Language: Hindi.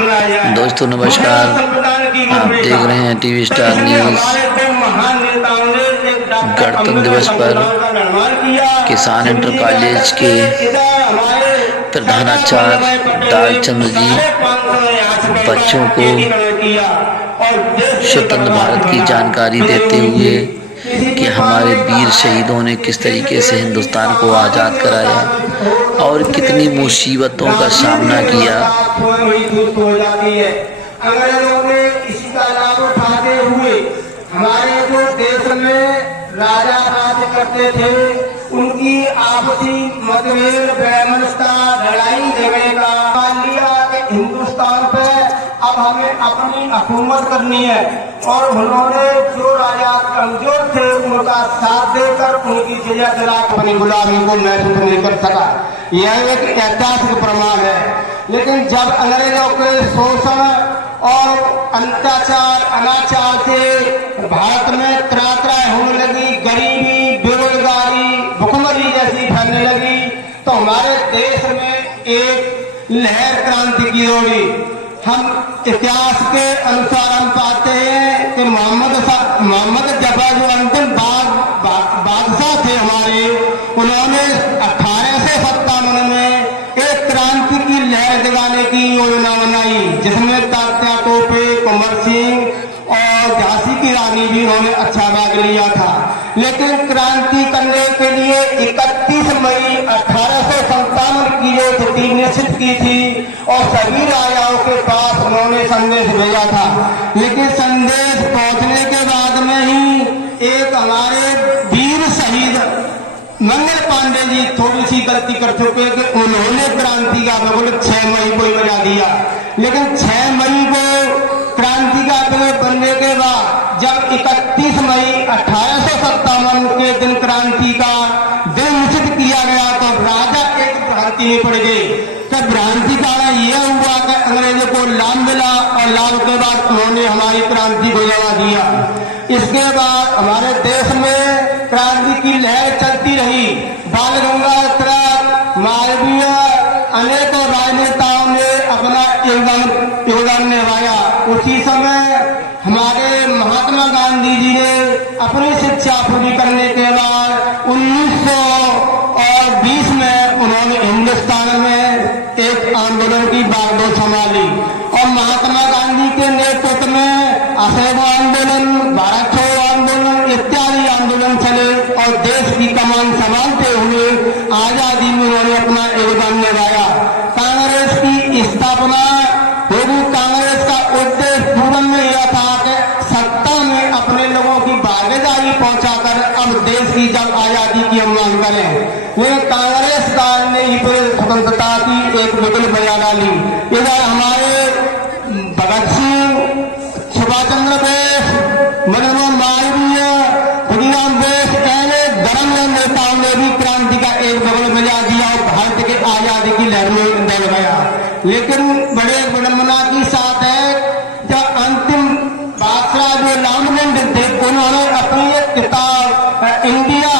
दोस्तों नमस्कार, आप देख रहे हैं टीवी स्टार न्यूज़। गणतंत्र दिवस पर किसान इंटर कॉलेज के प्रधानाचार्य दालचंद जी बच्चों को स्वतंत्र भारत की जानकारी देते हुए कि हमारे वीर शहीदों ने किस तरीके से हिंदुस्तान को आज़ाद कराया और कितनी मुसीबतों का सामना किया। अंग्रेजों ने इसी का लाभ उठाते हुए हमारे जो देश में राजा राज करते थे उनकी आपसी मतभेद वैमनस्यता लड़ाई झगड़े का मान लिया कि हिंदुस्तान पे अब हमें अपनी हुकूमत करनी है और उन्होंने जो राजा कमजोर थे उनका साथ देकर उनकी जजा दिला अपनी गुलामी को महसूस नहीं कर सका। यह एक ऐतिहासिक प्रमाण है। लेकिन जब अंग्रेजों के शोषण और अत्याचार अनाचार से भारत में त्राह होने लगी, गरीबी बेरोजगारी भुखमरी जैसी फैलने लगी, तो हमारे देश में एक लहर क्रांति की दौड़ी। हम इतिहास के अनुसार हम पाते हैं कि मोहम्मद जफर जो अंतिम बादशाह थे हमारे, उन्होंने 1857 में एक क्रांति की लहर जगाने की योजना बनाई जिसमें तात्या टोपे, कुंवर सिंह और झांसी की रानी भी उन्होंने अच्छा भाग लिया था। लेकिन क्रांति करने के लिए 31 मई 1857 की जो तिथि निश्चित की थी और सभी राजाओं के पास उन्होंने संदेश भेजा था। लेकिन संदेश पहुंचने के बाद में ही एक हमारे वीर शहीद मंगल पांडे जी थोड़ी सी गलती कर चुके कि उन्होंने क्रांति का बिल्कुल 6 मई को ही बजा दिया। लेकिन 6 मई को क्रांति का बनने के बाद जब 31 मई 1857 के दिन क्रांति का दिन निश्चित किया गया तो राजा एक भ्रांति में पड़ गए। तो भ्रांति का यह हुआ कि अंग्रेजों को लाभ मिला और लाभ के बाद उन्होंने हमारी क्रांति को जगा दिया। इसके बाद हमारे देश में क्रांति की लहर चलती रही। बाल गंगाधर मालवीय अनेकों राजनेताओं ने अपना योगदान निभाया। उसी समय हमारे महात्मा गांधी जी ने अपनी शिक्षा पूरी करने के बाद 1920 में उन्होंने हिंदुस्तान में एक आंदोलन की बागडोर संभाली और महात्मा गांधी के नेतृत्व में असहयोग आंदोलन, भारत छोड़ो आंदोलन इत्यादि आंदोलन चले और देश की कमान संभालते हुए आजादी में उन्होंने अपना योगदान निभाया। कांग्रेस की स्थापना होगी। कांग्रेस का उद्देश्य पूर्ण में यह था कि सत्ता में अपने लोगों की भागीदारी पहुंचाकर अब देश की जब आजादी की हम मांग करें। ये कांग्रेस काल ने ही पूरी स्वतंत्रता की एक बिगुल बजा डाली। इधर हमारे भगत सिंह, सुभाष चंद्र बोस, मनमोहन मालवीय, खुदीराम बोस ऐसे धर्मनिरपेक्ष नेताओं ने भी क्रांति का एक बिगुल बजा दिया और भारत के आजादी की लहर में दौड़ गया। लेकिन बड़े विडंबना की साथ है जब अंतिम बादशाह जो रामलिंग थे उन्होंने अपनी एक किताब इंडिया